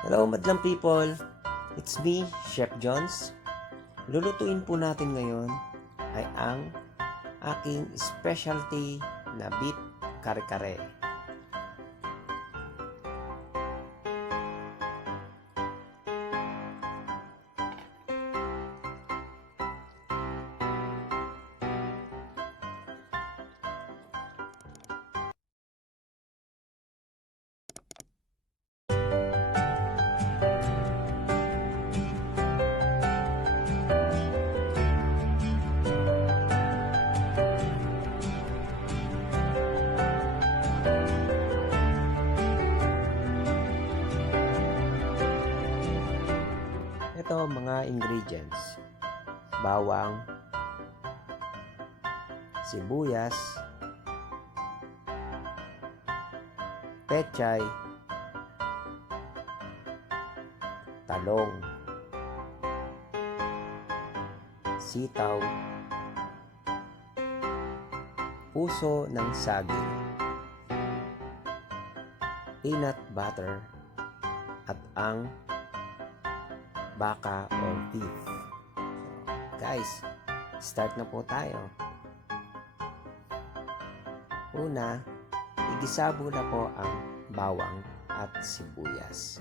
Hello, madlang people. It's me, Chef Jonz. Lulutuin po natin ngayon ay ang aking specialty na beef kare-kare. Ito mga ingredients: bawang, sibuyas, pechay, talong, sitaw, puso ng saging, peanut butter, at ang baka o beef. Guys, start na po tayo. Una, igisa muna po ang bawang at sibuyas.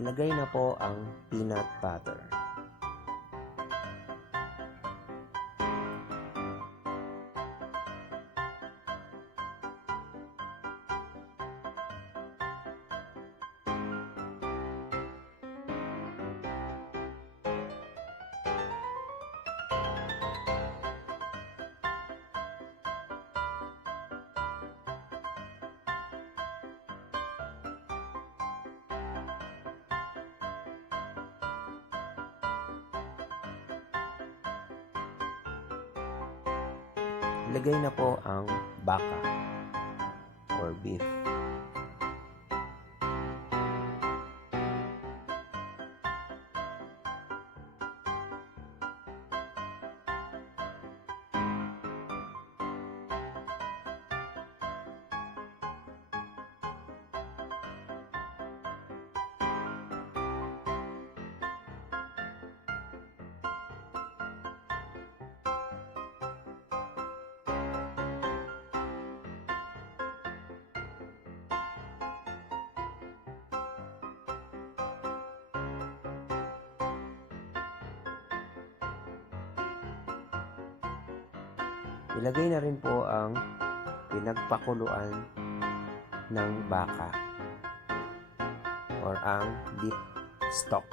Ilagay na po ang peanut butter. Ilagay na po ang baka or beef. Ilagay na rin po ang pinagpakuluan ng baka or ang beef stock.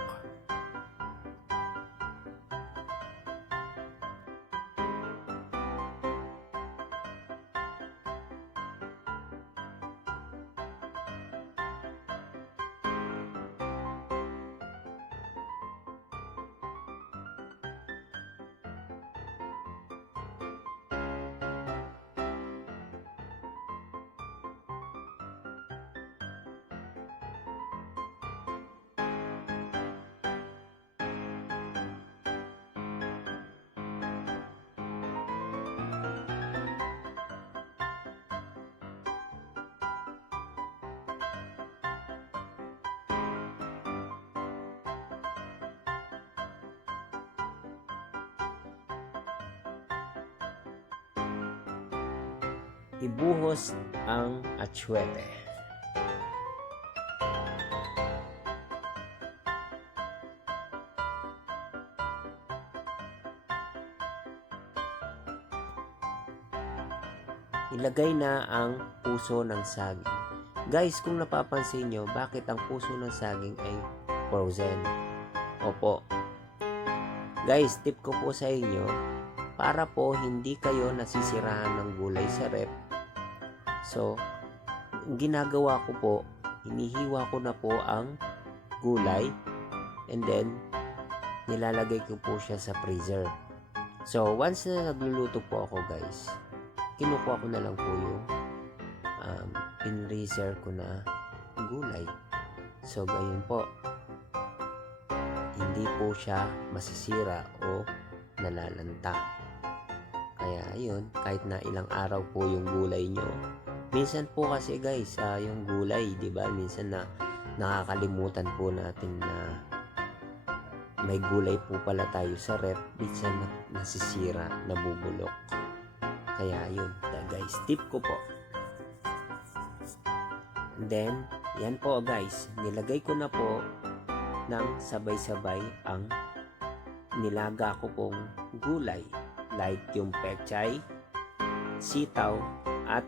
ibuhos ang atsuete. Ilagay na ang puso ng saging. Guys, kung napapansin nyo, bakit ang puso ng saging ay frozen? Opo. Guys, tip ko po sa inyo, para po hindi kayo nasisirahan ng gulay sa rep. So, ginagawa ko po, hinihiwa ko na po ang gulay and then nilalagay ko po siya sa freezer. So, once na nagluluto po ako guys, kinukuha ko na lang po yung pinreserve ko na gulay. So, gayon po. Hindi po siya masisira o nalalanta. Kaya, ayun, kahit na ilang araw po yung gulay nyo. Minsan po kasi guys, yung gulay, di ba? Minsan na nakakalimutan po natin na may gulay po pala tayo sa rep. Minsan nasisira, nabubulok. Kaya yun guys, tip ko po. And then, yan po guys, nilagay ko na po ng sabay-sabay ang nilaga ko pong gulay. Like yung pechay, sitaw, at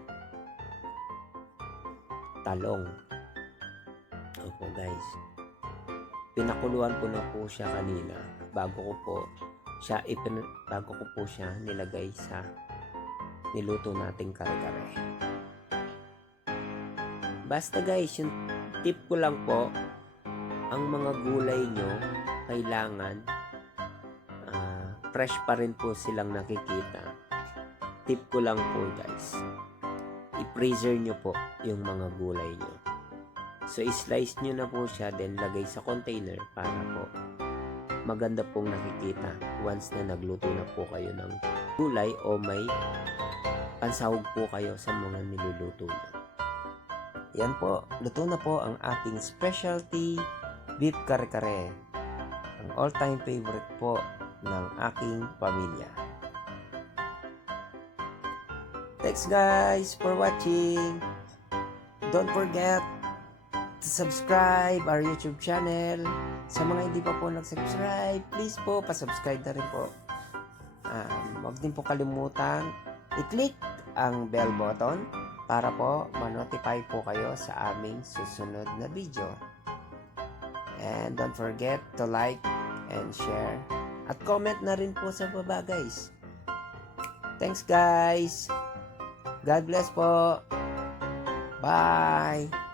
talong. Opo guys. Pinakuluan ko na po siya kanina bago ko po siya nilagay sa niluto nating kare-kare. Basta guys, yung tip ko lang po, ang mga gulay nyo kailangan fresh pa rin po silang nakikita. Tip ko lang po guys, i-freezer nyo po yung mga gulay nyo. So i-slice nyo na po siya, then lagay sa container para po maganda pong nakikita once na nagluto na po kayo ng gulay o may pansahog po kayo sa mga niluluto nyo. Yan po, luto na po ang ating specialty beef kare-kare. Ang all-time favorite po ng aking pamilya. Thanks guys for watching. Don't forget to subscribe our YouTube channel. Sa mga hindi pa po nag-subscribe, please po, pa-subscribe na rin po. Huwag din po kalimutan i-click ang bell button para po ma-notify po kayo sa aming susunod na video. And don't forget to like and share at comment na rin po sa baba guys. Thanks guys. God bless po. Bye.